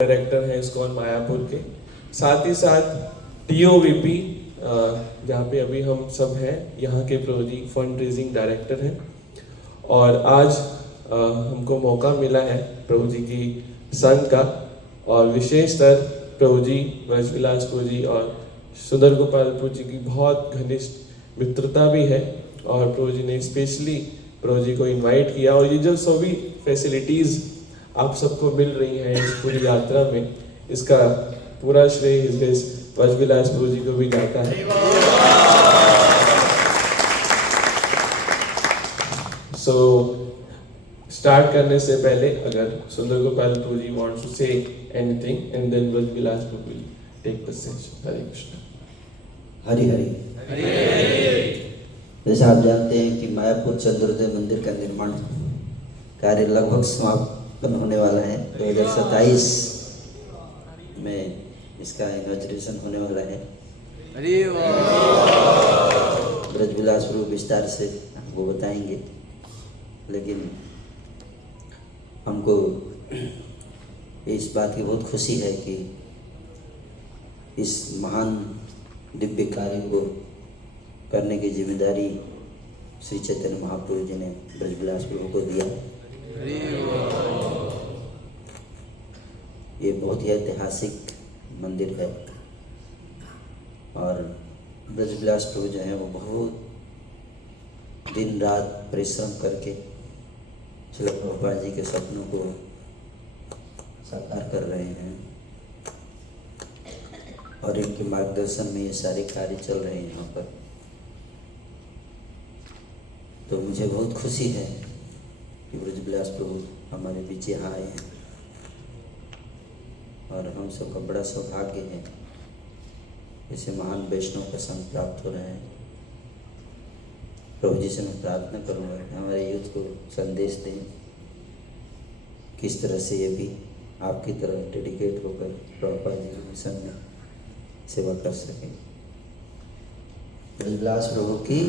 Director हैं ISKCON Mayapur के, साथ ही साथ TOVP जहाँ पे अभी हम सब हैं, यहाँ के प्रभु जी फंड रेजिंग डायरेक्टर हैं। और आज हमको मौका मिला है प्रभु जी की संघ का, और विशेषतर प्रभु जी ब्रज विलास प्रभु जी और सुंदर गोपाल प्रभु जी की बहुत घनिष्ठ मित्रता भी है। और प्रभु जी ने स्पेशली प्रभु जी को इनवाइट किया, और ये जो सभी फैसिलिटीज़ आप सबको मिल रही हैं इस पूरी यात्रा में, इसका पूरा श्रेय इस ब्रज विलास प्रभु जी को भी जाता है। सो स्टार्ट करने से पहले अगर Sundar Gopal Prabhu ji wants to say anything and then Braj Vilas Prabhu will take the session. Hare Krishna. Hari Hari. जैसा आप जानते हैं कि मायापुर चंद्रोदय मंदिर का निर्माण कार्य लगभग समापन होने वाला है। 2027 में इसका इनॉग्रेशन होने वाला है। ब्रज विलास प्रभु विस्तार से आपको बताएंगे, लेकिन हमको इस बात की बहुत खुशी है कि इस महान दिव्य कार्य को करने की जिम्मेदारी श्री चैतन्य महाप्रभु जी ने ब्रज विलास प्रभु को दिया। ये बहुत ही ऐतिहासिक मंदिर है, और ब्रज विलास प्रभु जो है वो बहुत दिन रात परिश्रम करके श्री प्रभुपाद जी के सपनों को साकार कर रहे हैं, और इनके मार्गदर्शन में ये सारे कार्य चल रहे हैं यहाँ पर। तो मुझे बहुत खुशी है कि ब्रज विलास प्रभु हमारे बीच यहाँ आए हैं, और हम सबका बड़ा सौभाग्य है इसे महान वैष्णव का संग प्राप्त हो रहे हैं। प्रभु जी से मैं प्रार्थना करूँगा हमारे यूथ को संदेश दें, किस तरह से ये भी आपकी तरह डेडिकेट होकर प्रभुपाद जी के मिशन में सेवा कर सकें। ब्रज विलास प्रभु की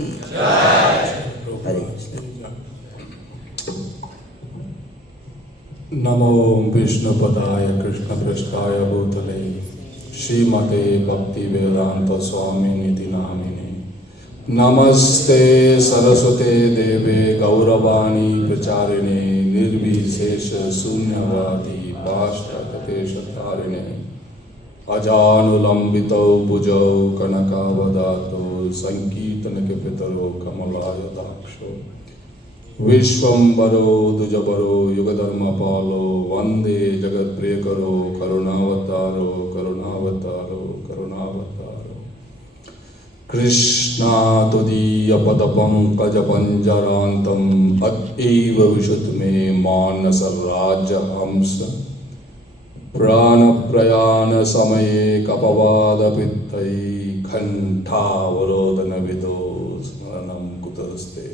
हरे कृष्ण। नमो विष्णुपदाय कृष्णपृष्ठाय भूतले श्रीमते भक्ति वेदांत स्वामी निधि नामिने। नमस्ते सरस्वते देवे गौरवाणी प्रचारिणे निर्विशेष शून्यवादी पाश्चात्यदेशतारिणे। अजानुलंबितौ भुजौ कनकावदातो संकीर्तनकपितरो कमलायताक्षो। विश्वंभरो द्विजबरो युगधर्मपालो वंदे जगत्प्रियकरो करुणावतारो करुणावतारो करुणावतारो। कृष्णातुदीयपदपङ्कजपञ्जरान्तम् अद्यैव विशुद्ध मे मानसराजहंस। प्राणप्रयाण समये कपवादपित्तै कण्ठावरोधनविदो स्मरणं कुतस्ते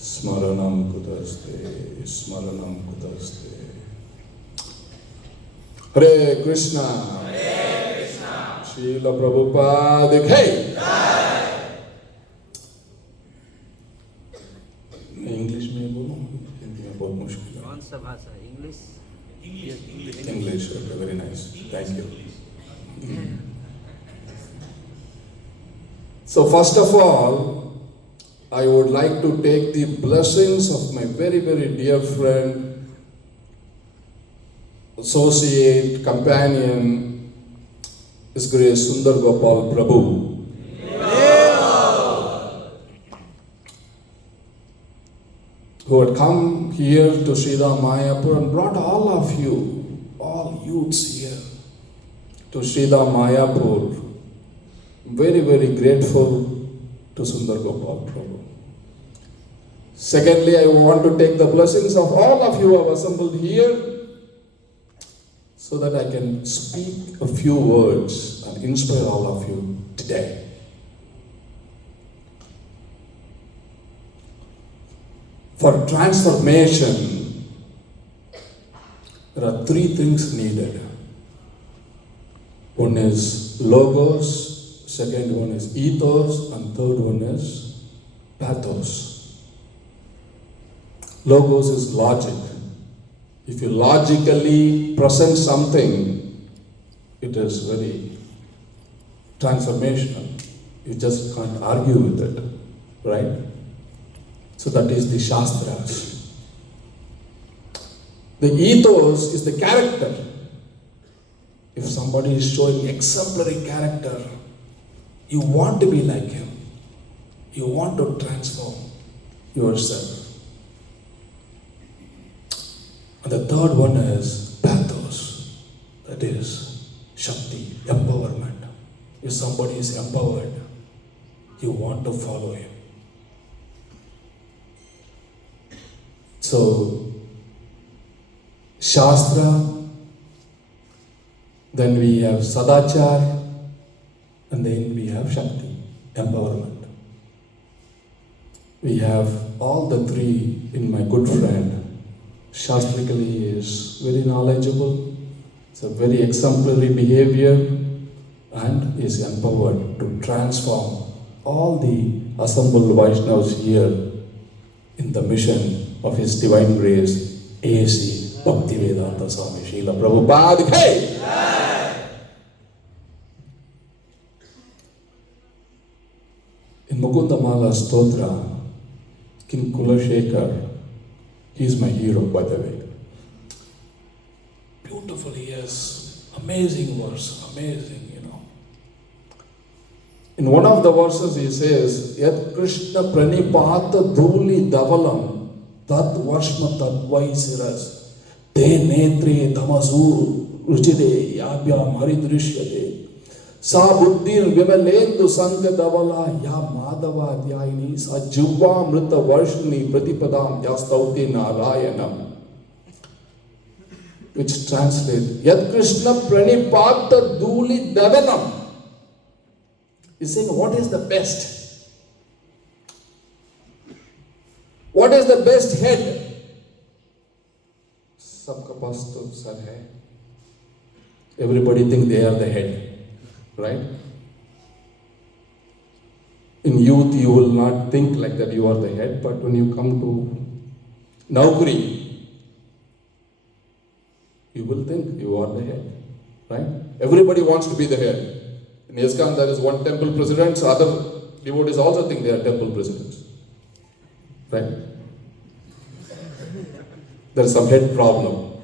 स्मरणं कुतस्ते स्मरणं कुतस्ते। हरे कृष्णा श्रील प्रभुपाद की। मैं इंग्लिश में बोलूं, हिंदी में बहुत मुश्किल है। कौन सा भाषा? English? English, okay, very nice. Thank you. So first of all, I would like to take the blessings of my very, very dear friend, associate, companion, His Grace Sundar Gopal Prabhu. Who had come here to Sridhar Mayapur and brought all of you, all youths here to Sridhar Mayapur. Very, very grateful to Sundar Gopal Prabhu. Secondly, I want to take the blessings of all of you who have assembled here so that I can speak a few words and inspire all of you today. For transformation, there are three things needed. One is logos, second one is ethos, and third one is pathos. Logos is logic. If you logically present something, it is very transformational. You just can't argue with it, right? So that is the Shastras. The ethos is the character. If somebody is showing exemplary character, you want to be like him. You want to transform yourself. And the third one is pathos. That is Shakti, empowerment. If somebody is empowered, you want to follow him. So, Shastra, then we have Sadachar, and then we have Shakti, empowerment. We have all the three in my good friend. Shastrically is very knowledgeable, it's a very exemplary behavior, and is empowered to transform all the assembled Vaishnavas here in the mission of His Divine Grace, A.C. Bhaktivedanta Swami Srila Prabhupada Ki! In Mukundamala Stotra, King Kulashekar, he is my hero, by the way. Beautifully, yes, amazing verse, amazing, you know. In one of the verses he says, Yat Krishna pranipata dhuli davalam tad varshma tadvaisiras te netre tamasu ruchide yabhyam haridrishyate sa buddhir vimalendu sanka davala ya madhava dhyayini sa jivva mrita varshni pratipadam yastaute narayanam, which translates Yat Krishna pranipata dhuli davalam. He's saying, what is the best? What is the best head? Sabka paas to sar hai. Everybody think they are the head, right? In youth, you will not think like that you are the head, but when you come to Naukri, you will think you are the head, right? Everybody wants to be the head. In ISKCON, there is one temple president, so other devotees also think they are temple presidents. Right? There is some head problem.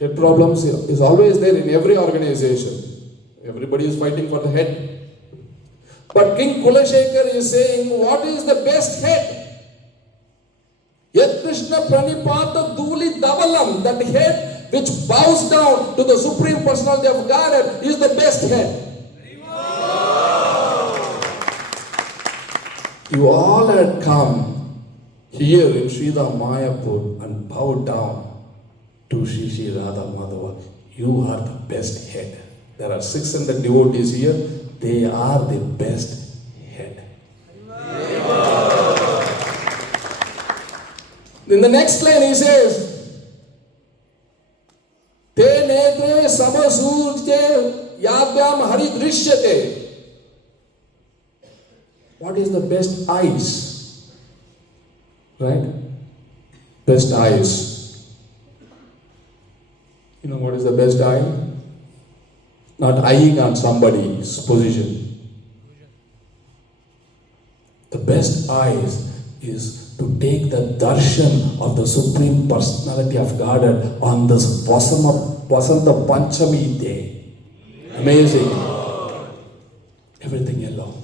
Head problems is always there in every organization. Everybody is fighting for the head. But King Kulashekar is saying, what is the best head? Yat Krishna pranipata dhuli davalam, that head which bows down to the Supreme Personality of Godhead is the best head. You all had come here in Sridhar Mayapur and bowed down to Shri Shri Radha Madhava. You are the best head. There are 600 devotees here. They are the best head. In the next line he says, Te netre samasurje yabhyam haridrishyate. What is the best eyes? Right? Best eyes. You know what is the best eye? Not eyeing on somebody's position. The best eyes is to take the darshan of the Supreme Personality of Godhead on this Vasanta Panchami day. Amazing. Everything yellow.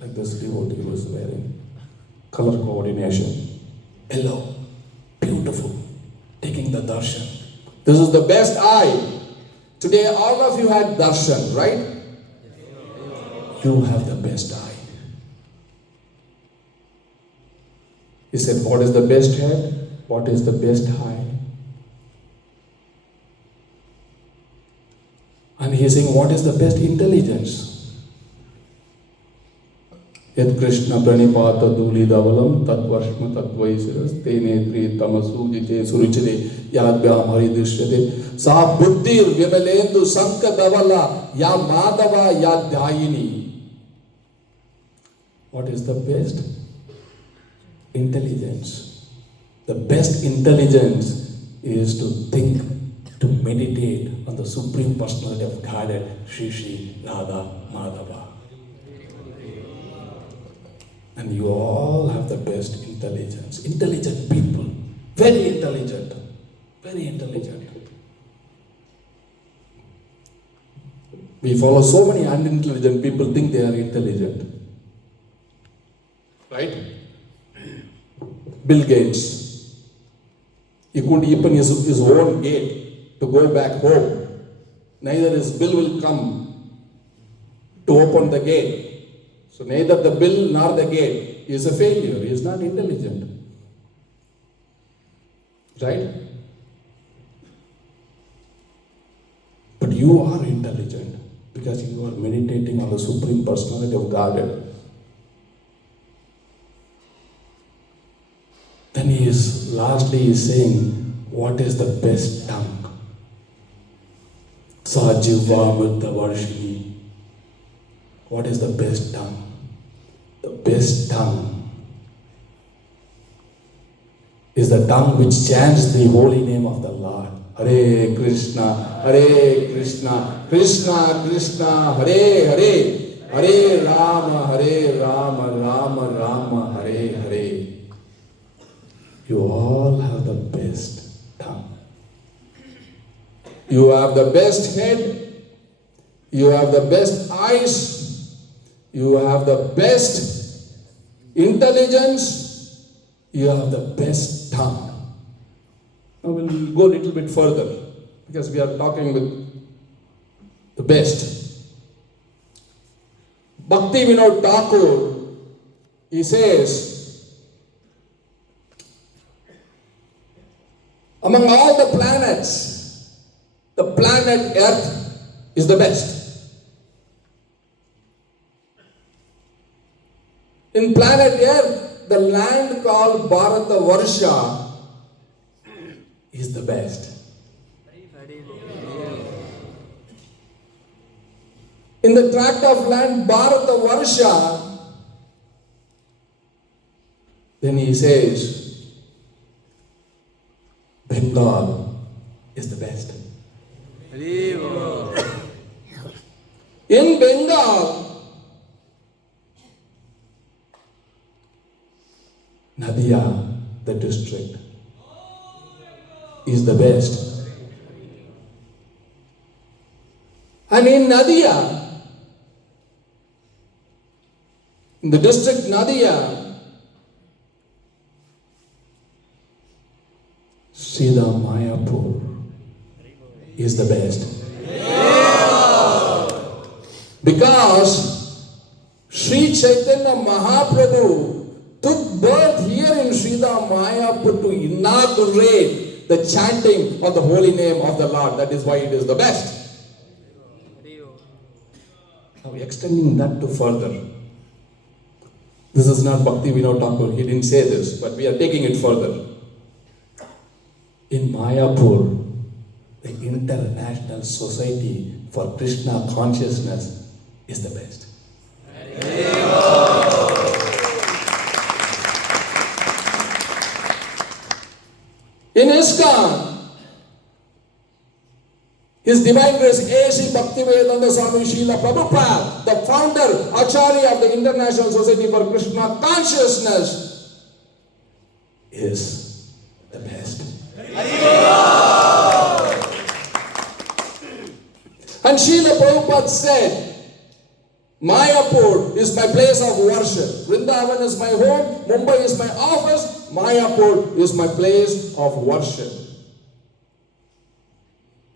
Like this devotee was wearing. Color coordination. Yellow. Beautiful. Taking the darshan. This is the best eye. Today all of you had darshan, right? You have the best eye. He said, what is the best head? What is the best eye? And he is saying, what is the best intelligence? Yat Krishna pranipata dhuli davalam tat varshma tadvaisiras te netri tamasu jite suruchide yadvyam haridrishyate sa buddhir vimalendu sanka davala ya madhava ya dhyayini. What is the best? Intelligence. The best intelligence is to think, to meditate on the Supreme Personality of Godhead, Shri Shri Radha Madhava. And you all have the best intelligence. Intelligent people. Very intelligent. Very intelligent. We follow so many unintelligent people, think they are intelligent. Right? Bill Gates. He couldn't open his own gate to go back home. Neither his bill will come to open the gate. So neither the bill nor the gate is a failure. He is not intelligent. Right? But you are intelligent because you are meditating on the Supreme Personality of Godhead. Then he is saying, what is the best tongue? Sajiva Varshini. What is the best tongue? The best tongue is the tongue which chants the holy name of the Lord. Hare Krishna, Krishna Krishna, Hare Hare, Hare Rama, Rama Rama, Hare Hare. You all have the best tongue. You have the best head. You have the best eyes. You have the best intelligence. You have the best tongue. Now we'll go a little bit further because we are talking with the best. Bhakti Vinod Thakur, he says, among all the planets, the planet Earth is the best. In planet Earth, the land called Bharata Varsha is the best. In the tract of land Bharata Varsha, then he says, Bengal is the best. In Bengal, Nadia, the district, is the best. And in Nadia, in the district Nadia, Srila Mayapur is the best. Because Sri Chaitanya Mahaprabhu took birth here in Srila Mayapur to inaugurate the chanting of the holy name of the Lord. That is why it is the best. Now extending that to further. This is not Bhakti Vinod Thakur, he didn't say this, but we are taking it further. In Mayapur, the International Society for Krishna Consciousness is the best. In ISKCON, His Divine Grace A.C. Bhaktivedanta Swami Srila Prabhupada, the founder, Acharya of the International Society for Krishna Consciousness, is the best. And Srila Prabhupada said, Mayapur is my place of worship. Vrindavan is my home, Mumbai is my office, Mayapur is my place of worship.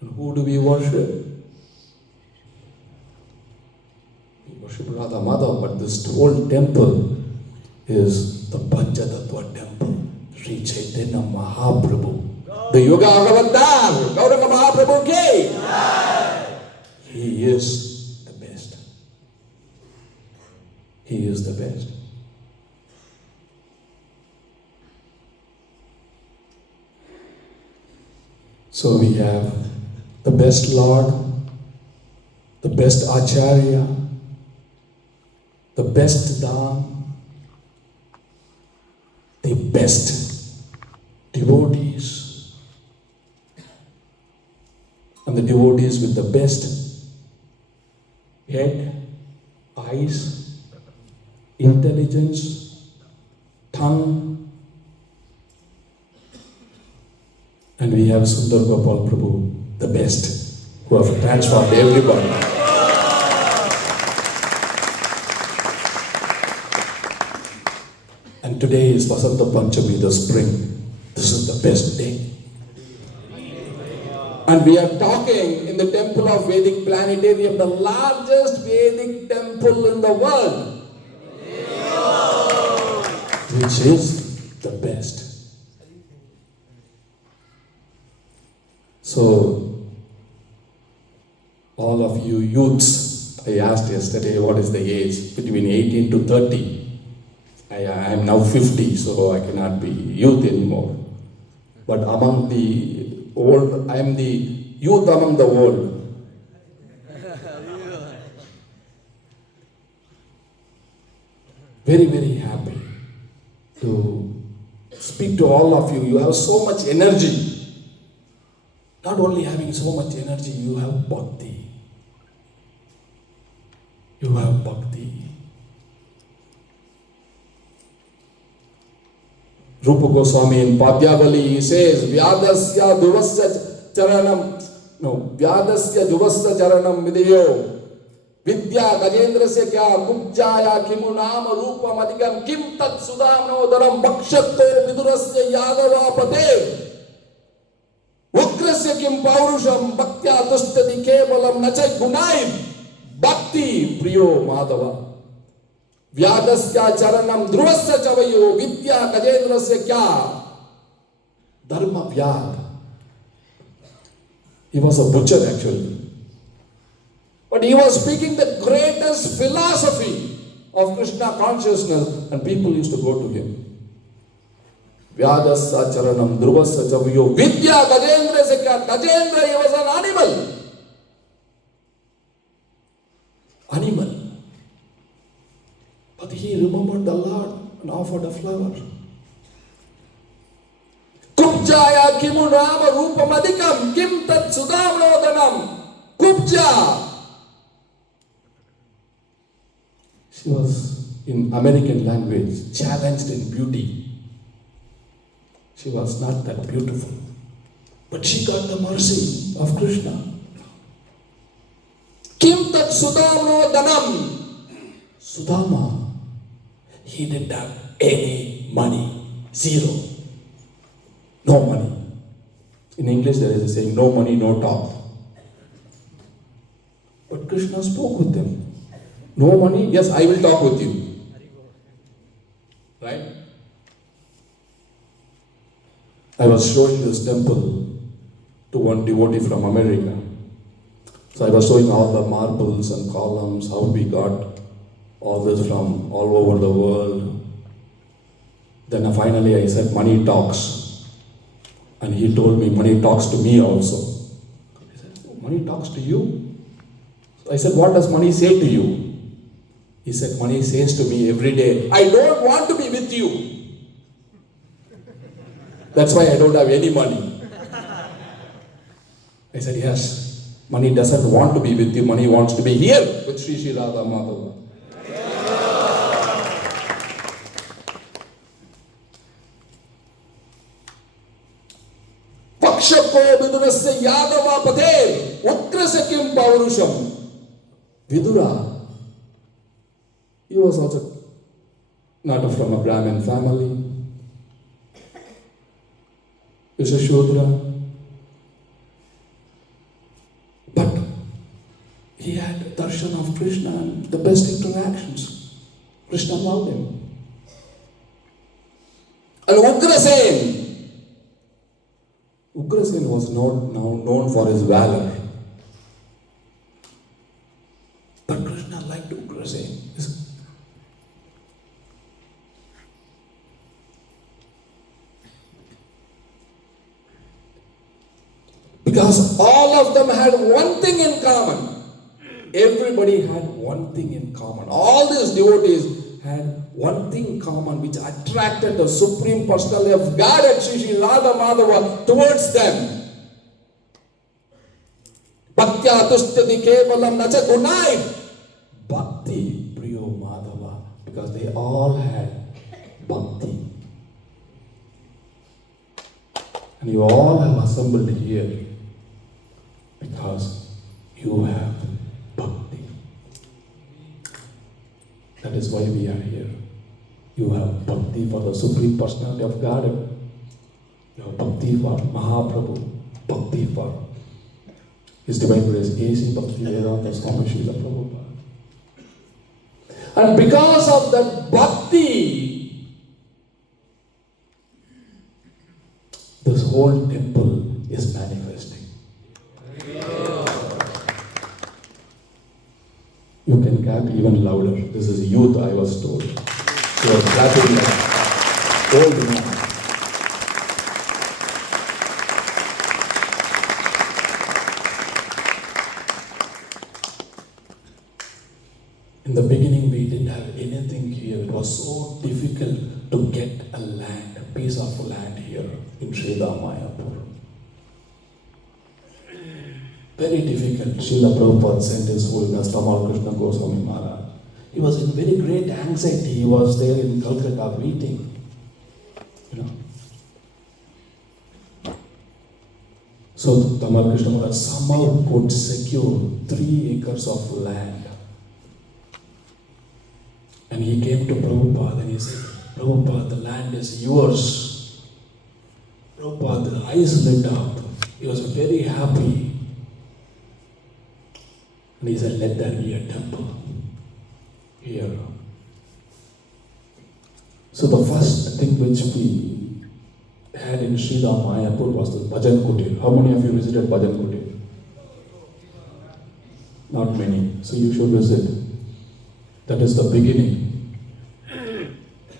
And who do we worship? We worship Radha Madhav, but this whole temple is the Panchatattva temple, Sri Chaitanya Mahaprabhu. The Yoga Avatar, Gauranga Mahaprabhu ki. He is the best. He is the best. So we have the best Lord, the best Acharya, the best Dham, the best devotees. And the devotees with the best head, eyes, intelligence, tongue. And we have Sundar Gopal Prabhu, the best, who have transformed everybody. And today is Vasanta Panchami, the spring. This is the best day. And we are talking in the temple of Vedic Planetarium, the largest Vedic temple in the world, which is the best. So, all of you youths, I asked yesterday what is the age between 18 to 30. I am now 50, so I cannot be youth anymore. But among the old, I am the youth among the old. Very, very happy to speak to all of you. You have so much energy. Not only having so much energy, you have bhakti. You have bhakti. Rupa Goswami in Padyavali, he says, Vyadasya Dhuvasya Charanam, Vyadasya Dhuvasya Charanam Videyo, Vidya Gajendrasya Kya, Kubjaya Kimunam Rupam Adhikam, Kim Tat Sudamno Dharam Bhakshatto Vidurasya Yadava Pate, Ugrasya Kim Paurusham, Bhaktya Tustadi Kevalam Nachay Gunai, Bhakti Priyo Madhava. Vyadasya charanam dhruvasya chavayo vidya gajendrasya kya dharma vyad. He was a butcher actually. But he was speaking the greatest philosophy of Krishna consciousness and people used to go to him. Vyadasya charanam dhruvasya chavayo vidya gajendrasya kya. Gajendra, he was an animal. Animal. But he remembered the Lord and offered a flower. Kubjaya kimunama rupamadikam kim tat sudamnodanam. Kubja. She was, in American language, challenged in beauty. She was not that beautiful. But she got the mercy of Krishna. Kim tat sudamnodanam. Sudama. He didn't have any money. Zero. No money. In English there is a saying, no money, no talk. But Krishna spoke with them. No money? Yes, I will talk with you. Right? I was showing this temple to one devotee from America. So I was showing all the marbles and columns, how we got all this from all over the world. Then finally I said, money talks. And he told me, money talks to me also. I said, oh, money talks to you? So I said, what does money say to you? He said, money says to me every day, I don't want to be with you. That's why I don't have any money. I said, yes, money doesn't want to be with you, money wants to be here with Sri Sri Radha Madhava. Vakshako vidurasya yadava pate ugrasya kim paurusham. Vidura, he was also not from a Brahmin family. He was a Shudra. But he had darshan of Krishna and the best interactions. Krishna loved him. And Ugrasen was not now known for his valor. But Krishna liked Ugrasen. Because all of them had one thing in common. Everybody had one thing in common. All these devotees had one thing common which attracted the Supreme Personality of God at Shri Radha Madhava towards them. Bhaktya tushtati kevalam nacha gunai. Bhakti priyo Madhava, because they all had bhakti. And you all have assembled here because you have bhakti. That is why we are here. You have bhakti for the Supreme Personality of God. You have bhakti for Mahaprabhu. Bhakti for His Divine Grace, A.C. Bhakti Vedanta Swami Srila Prabhupada. And because of that bhakti, this whole temple is manifesting. You can clap even louder. This is youth, I was told. You are clapping like old man. In the beginning, we didn't have anything here. It was so difficult to get a land, a piece of land here in Srila Mayapur. Very difficult. Srila Prabhupada sent His Holiness Tamal Krishna Goswami Maharaj. He was in very great anxiety. He was there in Calcutta waiting. So Tamal Krishna Maharaj somehow could secure 3 acres of land. And he came to Prabhupada and he said, Prabhupada, the land is yours. Prabhupada, the eyes lit up. He was very happy. And he said, let there be a temple here. So the first thing which we had in Srila Mayapur was the Bhajan Kutir. How many of you visited Bhajan Kutir? Not many. So you should visit. That is the beginning.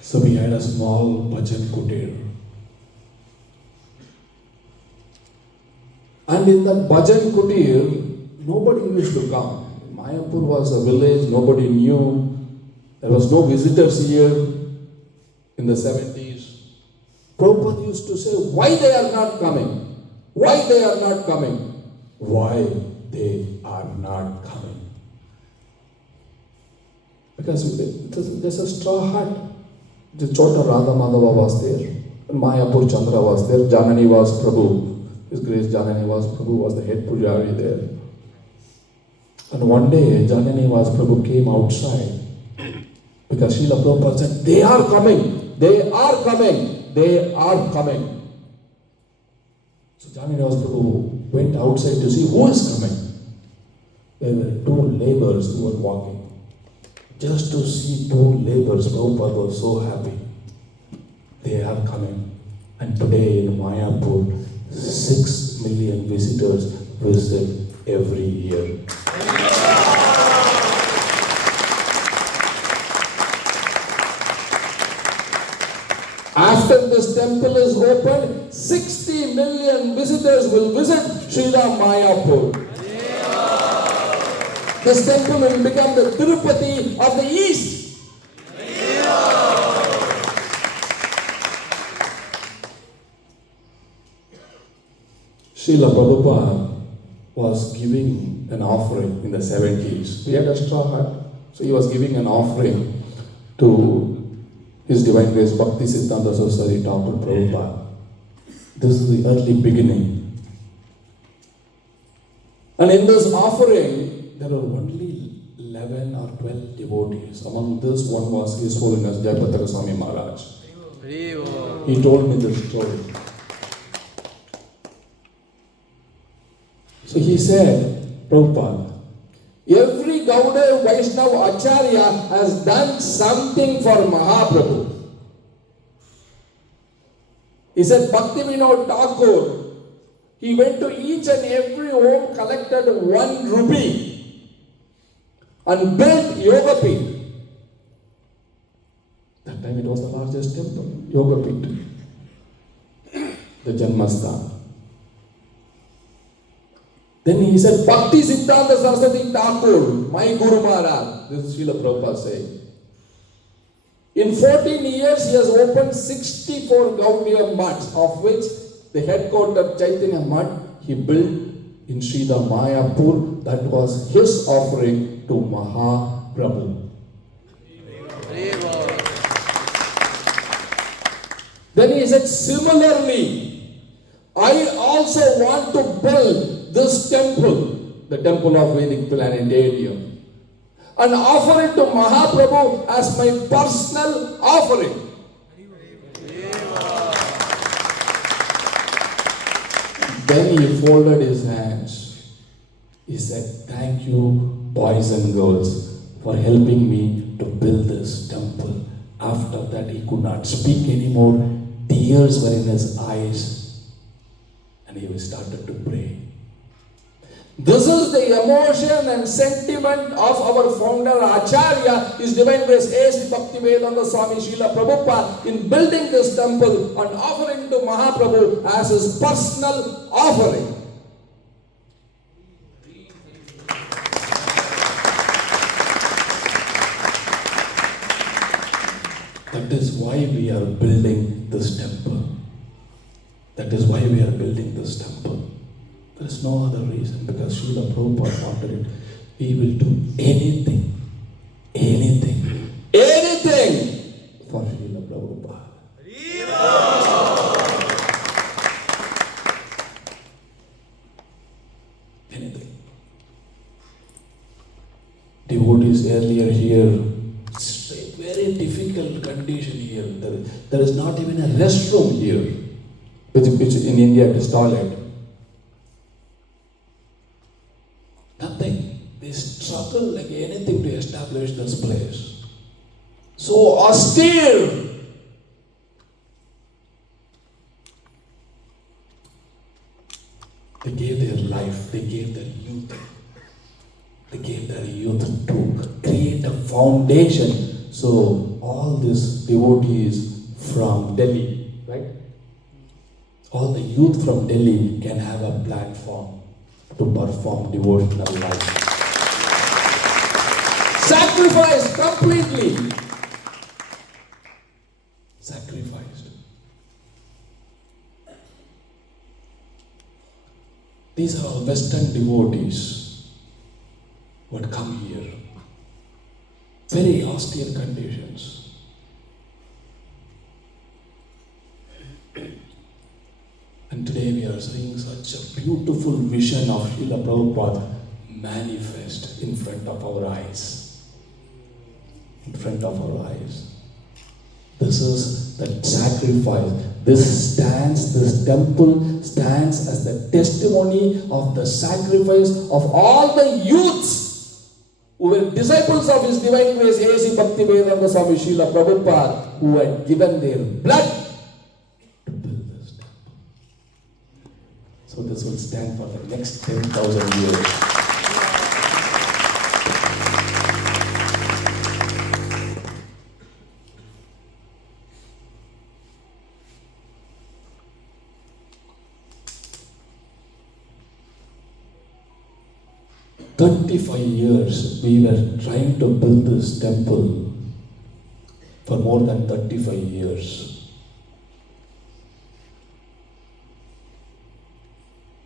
So we had a small Bhajan Kutir. And in that Bhajan Kutir, nobody used to come. Mayapur was a village, nobody knew. There was no visitors here in the 70s. Prabhupada used to say, why they are not coming? Why they are not coming? Why they are not coming? Because there's a straw hut. The Chota Radha Madhava was there. Mayapur Chandra was there. Janani was Prabhu. His Grace Janani was Prabhu was the head pujari there. And one day Janani was Prabhu came outside because Srila Prabhupada said, they are coming. They are coming. They are coming. So Janani was Prabhu went outside to see who is coming. There were 2 laborers who were walking. Just to see 2 laborers, Prabhupada was so happy. They are coming. And today in Mayapur, 6 million visitors visit every year. After this temple is opened, 60 million visitors will visit Srila Mayapur. This temple will become the Tirupati of the East. Srila Prabhupada was giving an offering in the 70s. He had a straw hut, so he was giving an offering to His Divine Grace Bhakti Siddhanta Saraswati Thakur Prabhupada. This is the early beginning. And in this offering, there were only 11 or 12 devotees. Among this one was His Holiness Jayapataka Swami Maharaj. He told me this story. So he said, Prabhupada, every Gaudiya Vaishnava Acharya has done something for Mahaprabhu. He said, Bhakti Vinod Thakur, he went to each and every home, collected 1 rupee and built Yoga Pit. That time it was the largest temple, Yoga Pit, the Janmasthan. Then he said, Bhakti Siddhanta Saraswati Thakur, my Guru Maharaj. This is Srila Prabhupada saying. In 14 years, he has opened 64 Gaudiya Mats, of which the headquarters Chaitanya Mat he built in Sridhar Mayapur. That was his offering to Mahaprabhu. Then he said, similarly, I also want to build this temple, the temple of Vedic planetarium, and offer it to Mahaprabhu as my personal offering. Then he folded his hands. He said, thank you, boys and girls, for helping me to build this temple. After that, he could not speak anymore. Tears were in his eyes. And he started to pray. This is the emotion and sentiment of our founder Acharya, His Divine Grace A.C. Bhaktivedanta Swami Srila Prabhupada, in building this temple and offering to Mahaprabhu as his personal offering. That is why we are building this temple. That is why we are building this temple. There is no other reason, because Srila Prabhupada wanted it. We will do anything for Srila Prabhupada. Anything. Devotees earlier here, it's a very difficult condition here. There is not even a restroom here, which in India it is toilet. Nothing. They struggle like anything to establish this place. So austere. They gave their life, they gave their youth. They gave their youth to create a foundation. So all these devotees from Delhi, right? All the youth from Delhi can have a platform to perform devotional life. Sacrificed completely. Sacrificed. These are all Western devotees who had come here. Very austere conditions. And today we are seeing such a beautiful vision of Srila Prabhupada manifest in front of our eyes. In front of our eyes. This is the sacrifice. This temple stands as the testimony of the sacrifice of all the youths who were disciples of His Divine Grace A.C. Bhaktivedanta Swami Srila Prabhupada, who had given their blood. So this will stand for the next 10,000 years. "35 years we were trying to build this temple for more than 35 years.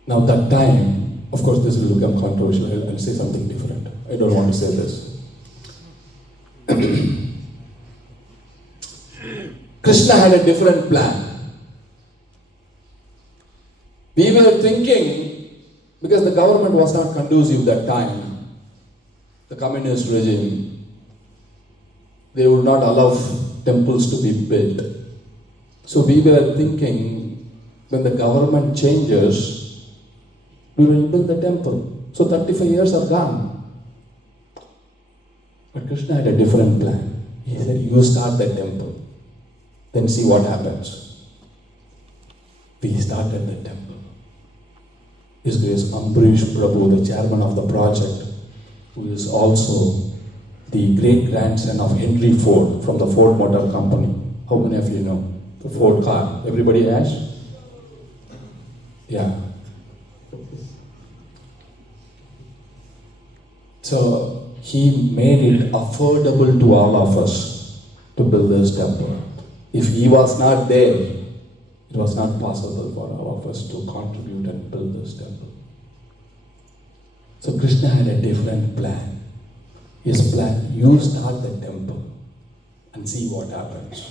Now that time, of course this will become controversial, I'll say something different. I don't want to say this. Krishna had a different plan. We were thinking, because the government was not conducive that time, the communist regime, they would not allow temples to be built. So we were thinking, when the government changes, we will build the temple. So 35 years are gone. But Krishna had a different plan. He said, you start the temple, then see what happens. We started the temple. His Grace Ambarish Prabhu, the chairman of the project, who is also the great-grandson of Henry Ford from the Ford Motor Company. How many of you know the Ford car? Everybody has? Yeah. So he made it affordable to all of us. to build this temple. If he was not there, it was not possible for all of us to contribute and build this temple. So Krishna had a different plan. His plan, you start the temple and see what happens.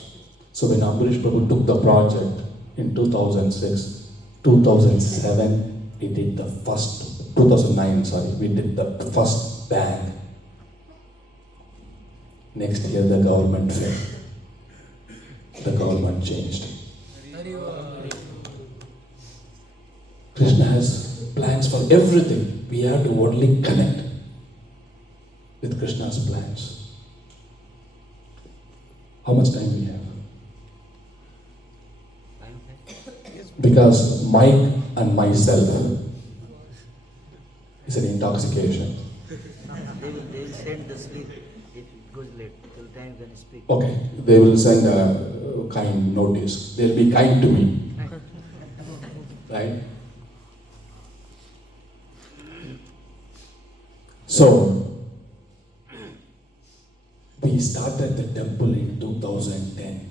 So when Ambarish Prabhu took the project in 2006, 2007, we did the first, 2009, sorry, we did the first bang. Next year the government failed. The government changed. Krishna has plans for everything. We have to only connect with Krishna's plans. How much time do we have? Because Mike and myself is an intoxication. They will send the sleep. It goes late. Till time you can speak. Okay, they will send a kind notice. They'll be kind to me. Right? So, we started the temple in 2010.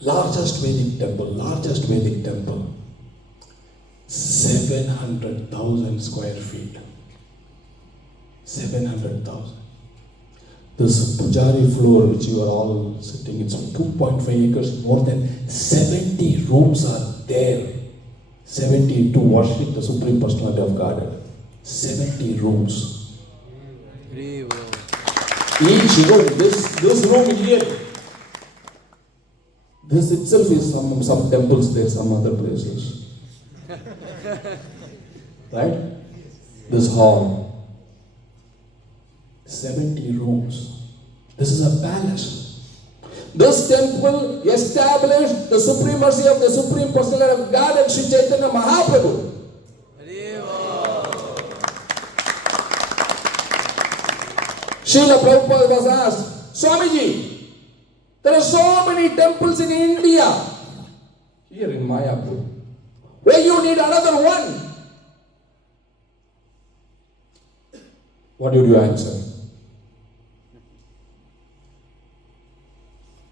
Largest Vedic temple. 700,000 square feet. 700,000. This Pujari floor which you are all sitting, it's 2.5 acres, more than 70 rooms are there. 70 to worship the Supreme Personality of Godhead. 70 rooms. Each room, this room here, this itself is some temples there, some other places. Right? This hall. 70 rooms. This is a palace. This temple established the supremacy of the Supreme Personality of God and Sri Chaitanya Mahaprabhu. Srila Prabhupada was asked, Swamiji, there are so many temples in India, here in Mayapur. Why you need another one? What did you answer?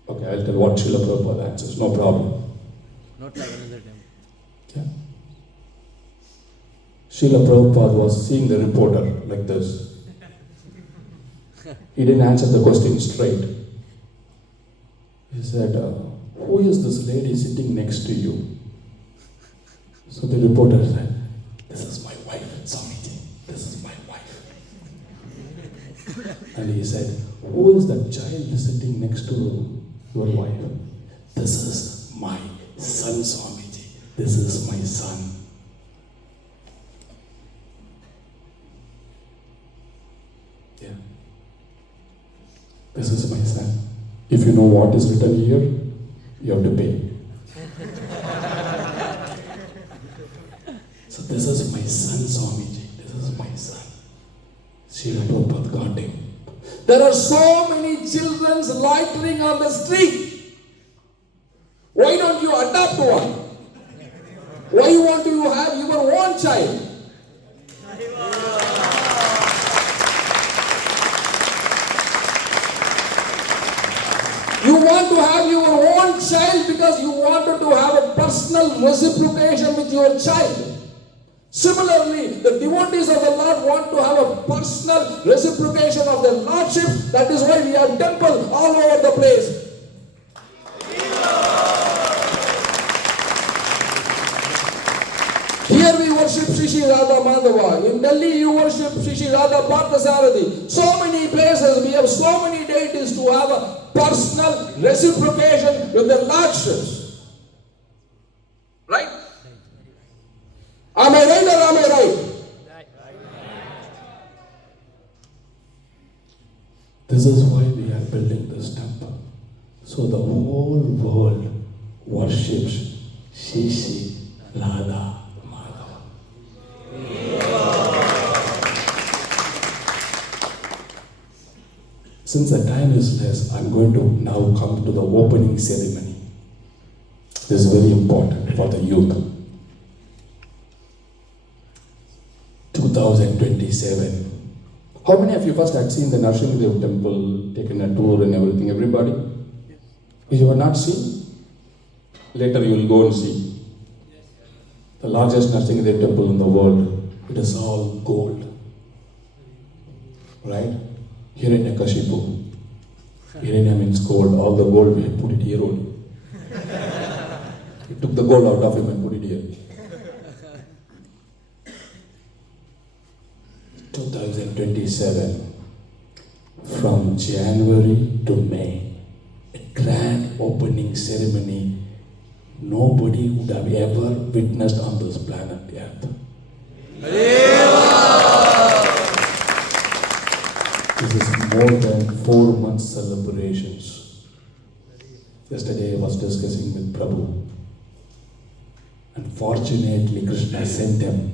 Okay, I'll tell what Srila Prabhupada answers, no problem. Not like another temple. Yeah. Srila Prabhupada was seeing the reporter like this. He didn't answer the question straight. He said, who is this lady sitting next to you? So the reporter said, this is my wife, Swamiji. This is my wife. And he said, who is that child sitting next to your wife? This is my son, Swamiji. This is my son. Yeah. This is my son. If you know what is written here, you have to pay. So this is my son, Swamiji. This is my son. Srila Prabhupada got him. There are so many children loitering on the street. Why don't you adopt one? Why you want to have your own child? You want to have your own child because you wanted to have a personal reciprocation with your child. Similarly, the devotees of the Lord want to have a personal reciprocation of their Lordship. That is why we have temples all over the place. Here we worship Shri Radha Madhava. In Delhi you worship Shri Radha Parthasarathy. So many places we have so many deities to have a personal reciprocation with their Lordships. Right? Am I right or am I right? This is why we are building this temple. So the whole world worships Shri Radha Madhava. Since the time is less, I'm going to now come to the opening ceremony. This is very important for the youth. 2027, How many of you first had seen the Nrsimhadev temple, taken a tour and everything? Everybody? If you have not seen, later you will go and see. The largest Nrsimhadev temple in the world. It is all gold. Right? Hiranyakashipu. Hiranya means gold. All the gold we had put it here only. He took the gold out of him and put it here. 2027, from January to May, a grand opening ceremony nobody would have ever witnessed on this planet Earth. This is more than 4 months celebrations. Yesterday I was discussing with Prabhu, and fortunately Krishna sent him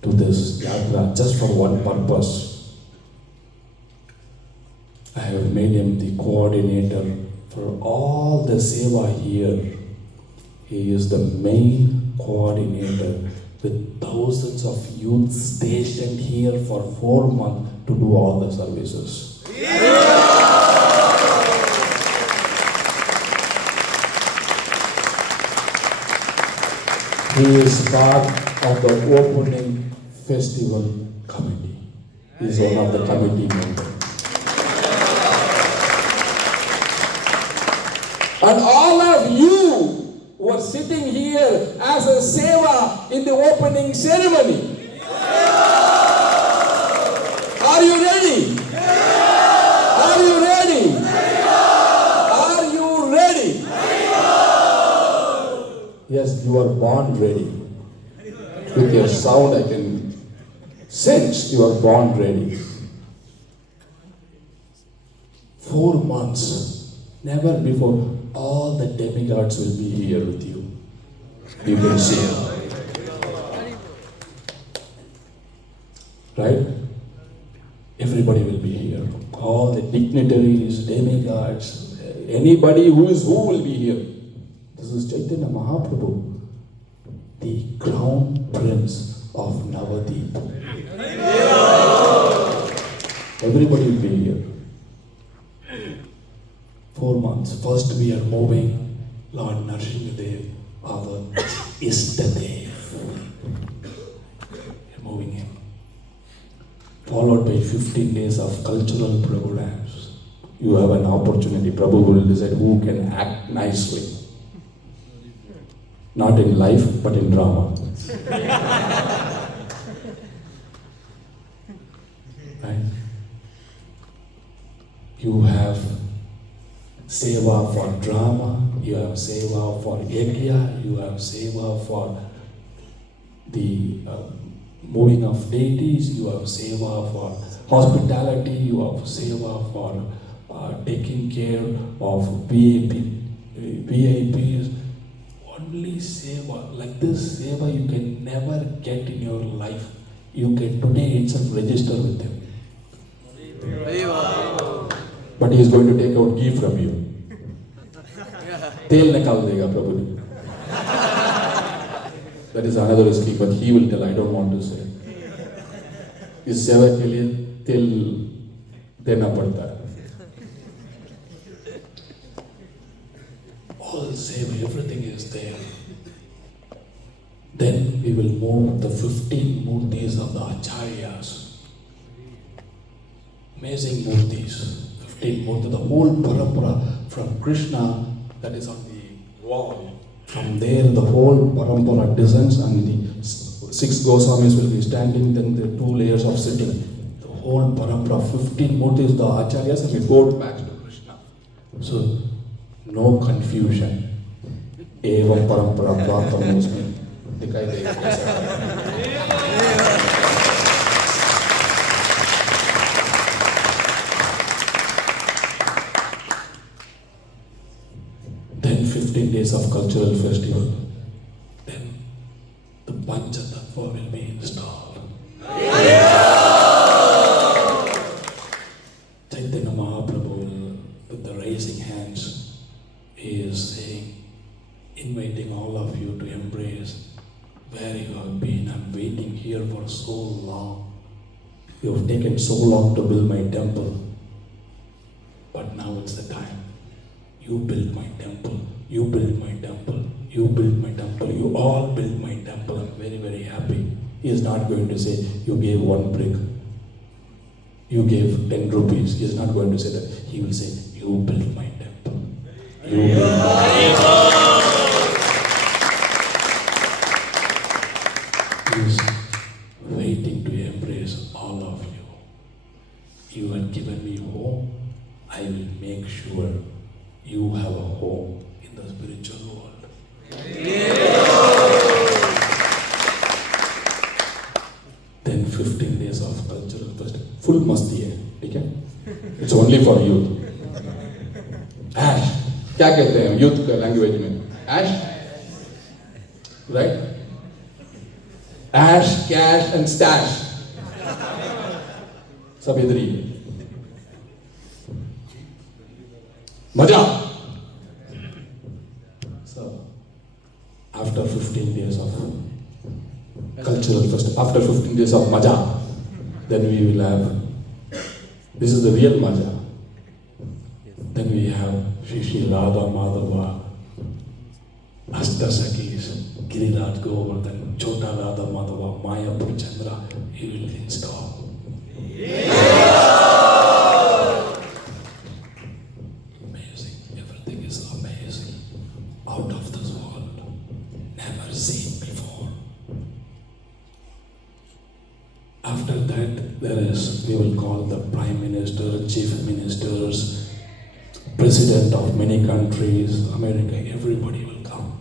to this yatra just for one purpose. I have made him the coordinator for all the seva here. He is the main coordinator with thousands of youth stationed here for 4 months to do all the services. He is part of the opening festival committee. He is one of the committee members. And all of you who are sitting here as a seva in the opening ceremony. Are you ready? Are you ready? Are you ready? Yes, you are born ready. With your sound I can sense you are born ready. 4 months, never before, all the demigods will be here with you. You can see it. Right? Everybody will be here. All the dignitaries, demigods, anybody who will be here. This is Chaitanya Mahaprabhu, the crown prince of Navadip. Everybody will be here. 4 months. First we are moving Lord Nrsimhadev, our Istadev. We are moving him. Followed by 15 days of cultural programs. You have an opportunity. Prabhu will decide who can act nicely. Not in life, but in drama. Right? You have seva for drama, you have seva for yajna, you have seva for the moving of deities, you have seva for hospitality, you have seva for taking care of VIPs. Only seva, like this seva you can never get in your life. You can today itself register with him. But he is going to take out ghee from you. Tel nikal dega Prabhu. That is another scheme, but he will tell, I don't want to say. इस सेवा के लिए तेल देना पड़ता है. All seva, everything is there. Then we will move the 15 murtis of the acharyas. Amazing murtis. 15 murtis, the whole parampara from Krishna that is on the wall. From there the whole parampara descends and the 6 Goswamis will be standing, then the 2 layers of sitting. The whole parampara, 15 murtis, the acharyas, and we go back to Krishna. So, no confusion. Evam parampara praptam musmi. दिखाई देगा कैसा. Then 15 days of cultural festival. Then the Panchatattva will be installed. Chaitanya Mahaprabhu, with the raising hands, he is saying, inviting all of you to embrace where you have been. I'm waiting here for so long. You have taken so long to build my temple, but now it's the time. You built my temple. You built my temple. You built my temple. You all built my temple. I'm very, very happy. He is not going to say, you gave 1 brick. You gave 10 rupees. He is not going to say that. He will say, you built my temple. You built my temple. He is waiting to embrace all of you. You have given me home. I will make sure you have a home in the spiritual world. Then 15 days of cultural festival. Full masti hai, okay? It's only for youth. Ash. क्या कहते हैं youth का language में? Ash? Right? Ash, cash and stash. सब इधर ही है. मजा. So, after 15 days of cultural festival, after 15 days of maja, then we will have, this is the real maja. Then we have Shri Radha Madhava, Astasakis, Giriraj Govardhan, Chota Radha Madhava, Mayapur Chandra, he will install. Amazing, everything is amazing, out of this world, never seen before. After that, we will call the Prime Minister, Chief Ministers, President of many countries, America, everybody will come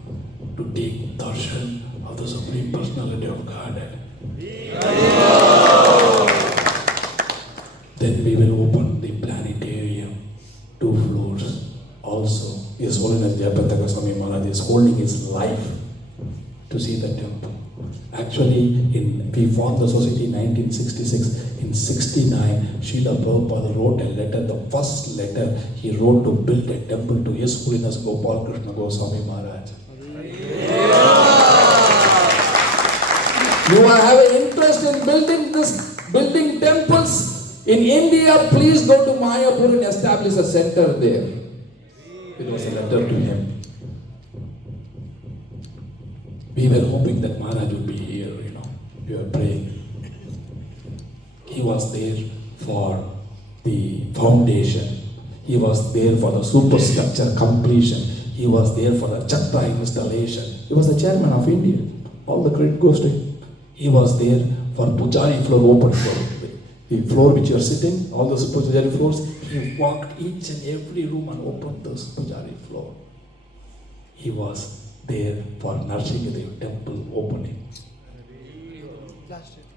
to take darshan of the Supreme Personality of Godhead. Then we will open the planetarium, 2 floors. Also, His Holiness Jayapataka Swami Maharaj is holding his life to see the temple. Actually, we formed the society in 1966. In 69, Srila Prabhupada wrote a letter, the first letter he wrote to build a temple to His Holiness Gopal Krishna Goswami Maharaj. You have an interest in building temples in India, please go to Mayapur and establish a center there. It was a letter to him. We were hoping that Maharaj would be here, we were praying. He was there for the foundation. He was there for the superstructure completion. He was there for the chakra installation. He was the chairman of India. All the credit goes to him. He was there for Pujari floor open floor. The floor which you are sitting, all those Pujari floors, he walked each and every room and opened those Pujari floor. He was there for nourishing the temple opening.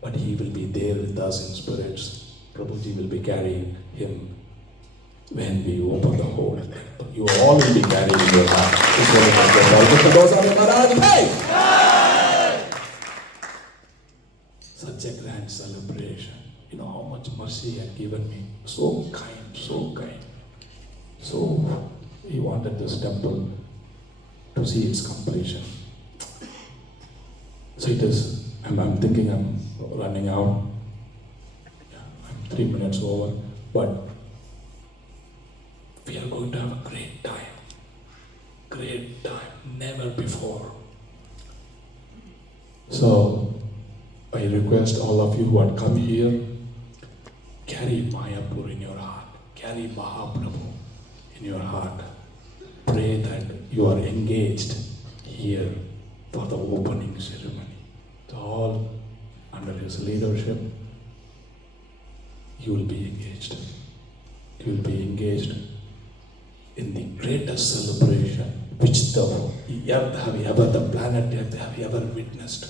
But he will be there with us in spirits. Prabhuji will be carrying him when we open the whole temple. You all will be carrying your heart. Such a grand celebration. You know how much mercy he had given me. So kind, so kind. So he wanted this temple to see its completion. So it is, I'm thinking I'm running out. I'm 3 minutes over. But we are going to have a great time. Great time, never before. So I request all of you who had come here, carry Mayapur in your heart. Carry Mahaprabhu in your heart. Pray that you are engaged here for the opening ceremony. So all under his leadership, you will be engaged. You will be engaged in the greatest celebration which the planet have ever witnessed.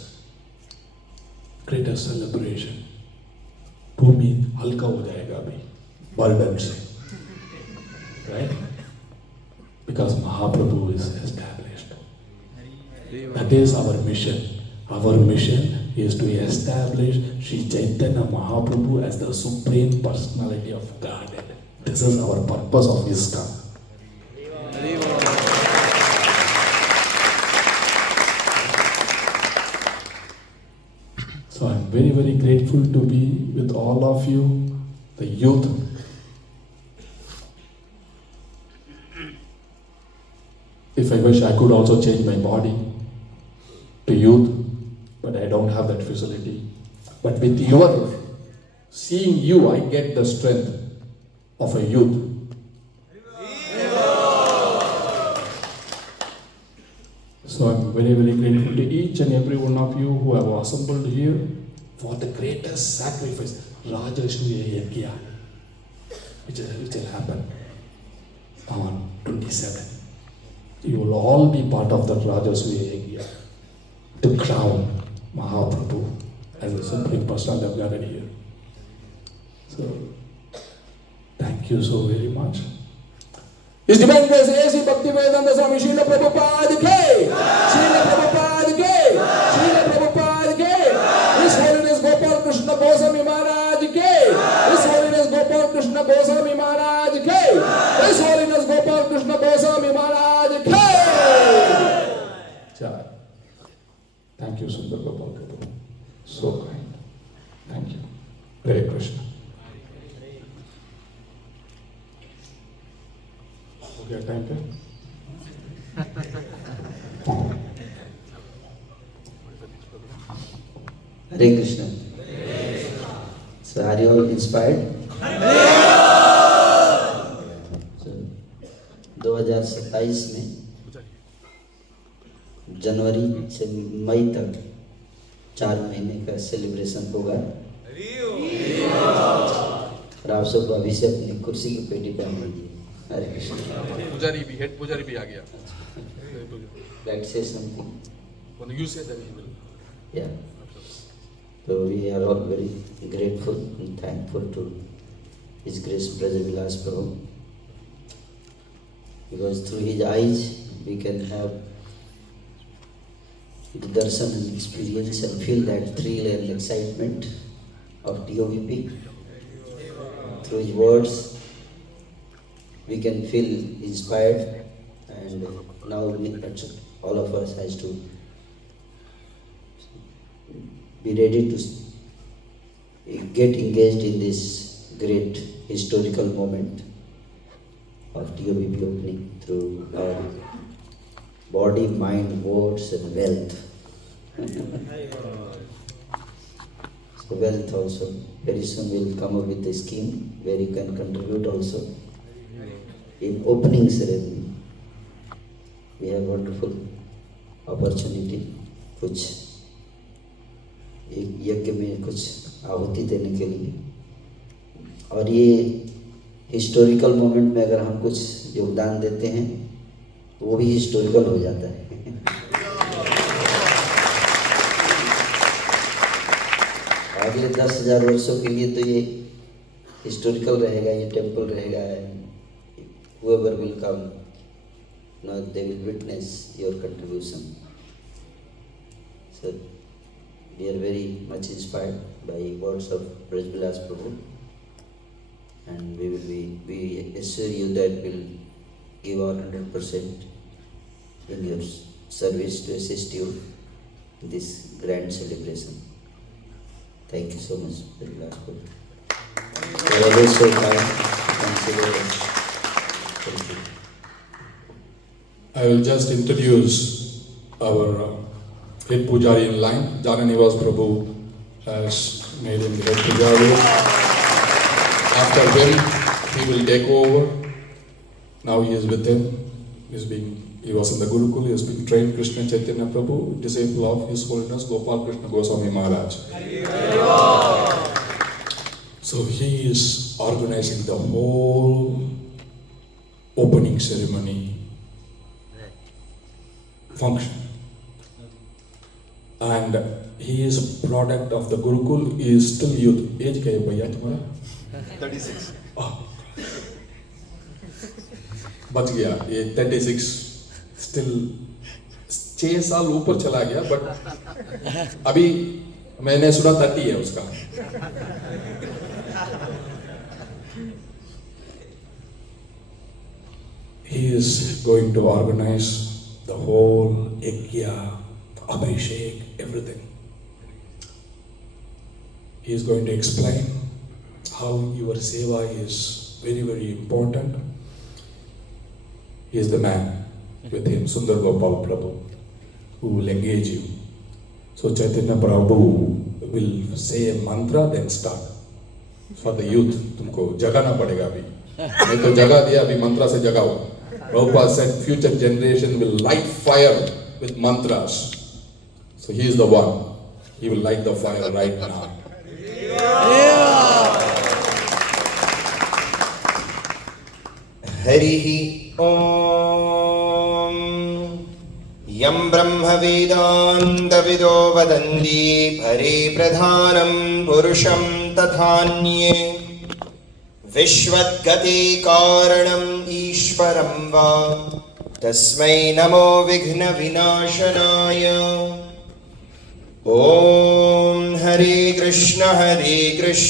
Greatest celebration. भूमि हल्का हो जाएगा अभी burden से, right? Because Mahaprabhu is established. That is our mission. Our mission is to establish Sri Chaitanya Mahaprabhu as the Supreme Personality of Godhead. This is our purpose of ISKCON. So I'm very, very grateful to be with all of you, the youth. If I wish, I could also change my body to youth, but I don't have that facility. But with your, seeing you, I get the strength of a youth. So I'm very, very grateful to each and every one of you who have assembled here for the greatest sacrifice, Rajashri Yagya, which will happen on 27. You will all be part of that Rajashri Yagya to crown Mahaprabhu as the Supreme Personality of Godhead here. So, thank you so very much. His Divine Grace A.C. Bhaktivedanta Swami Srila Prabhupada Ke! Srila Prabhupada Ke! Srila Prabhupada Ke! His Holiness Gopal Krishna Goswami Maharaj Ke! His Holiness Gopal Krishna Goswami Maharaj Ke! His Holiness Gopal Krishna Goswami Maharaj Ke! Chai. Thank you, Sundar Gopal Prabhu. So kind. Thank you. Hare Krishna. Okay, thank you. Hare Krishna. So are you all inspired? So 2027 में जनवरी से मई तक 4 महीने का celebration होगा और आप सबको अभी से अपनी कुर्सी की पेटी पहन लीजिए। हरे कृष्ण। पुजारी भी, हेड पुजारी भी आ गया। Like say something. When you say that he will. Yeah. So we are all very grateful and thankful to His Grace Braja Vilasa Prabhu, because through his eyes we can have the darshan and experience and feel that thrill and excitement of TOVP. Through his words we can feel inspired, and now all of us has to be ready to get engaged in this great historical moment of TOVP opening through our body, mind, words and wealth. So wealth also, very soon we will come up with a scheme where you can contribute also. In opening ceremony, we have wonderful opportunity कुछ एक यज्ञ में कुछ आहुति देने के लिए, और ये हिस्टोरिकल मोमेंट में अगर हम कुछ योगदान देते हैं वो भी हिस्टोरिकल हो जाता है। अगले 10,000 वर्षों के लिए तो ये हिस्टोरिकल रहेगा, ये टेम्पल रहेगा। Whoever will come, now they will witness your contribution. So we are very much inspired by words of Braja Vilasa Prabhu, and we assure you that we'll give our 100% in your service to assist you in this grand celebration. Thank you so much, Braja Vilasa Prabhu. You are always so kind to consider us. Thank you. I will just introduce our head pujari in line. Jananivas Prabhu has made him the head pujari. After him, he will take over. Now he is with him. He was in the Gurukul. He has been trained Krishna Chaitanya Prabhu, disciple of His Holiness Gopal Krishna Goswami Maharaj. So he is organizing the whole opening ceremony function, and he is product of the Gurukul. He is still youth. Age क्या है भैया तुम्हारा? 36. बच गया ये 36 still 6 साल ऊपर चला गया, but अभी मैंने सुना 30 है उसका. He is going to organize the whole Yajna, Abhishek, everything. He is going to explain how your seva is very, very important. He is the man with him, Sundar Gopal Prabhu, who will engage you. So Chaitanya Prabhu will say a mantra, then start. For the youth, तुमको जगाना पड़ेगा अभी. मैं तो जगा दिया, अभी mantra से जगाओ. Prabhupada said future generation will light fire with mantras. So he is the one. He will light the fire right now. Harihi Om Yam Brahma Vedanta Vido Vadanti Pare Pradhanam Purusham Tathanye Vishwatgati Karanam Ishwaram Va Tasmai Namo Vighna Vinashanaya Om Hare Krishna Hare Krishna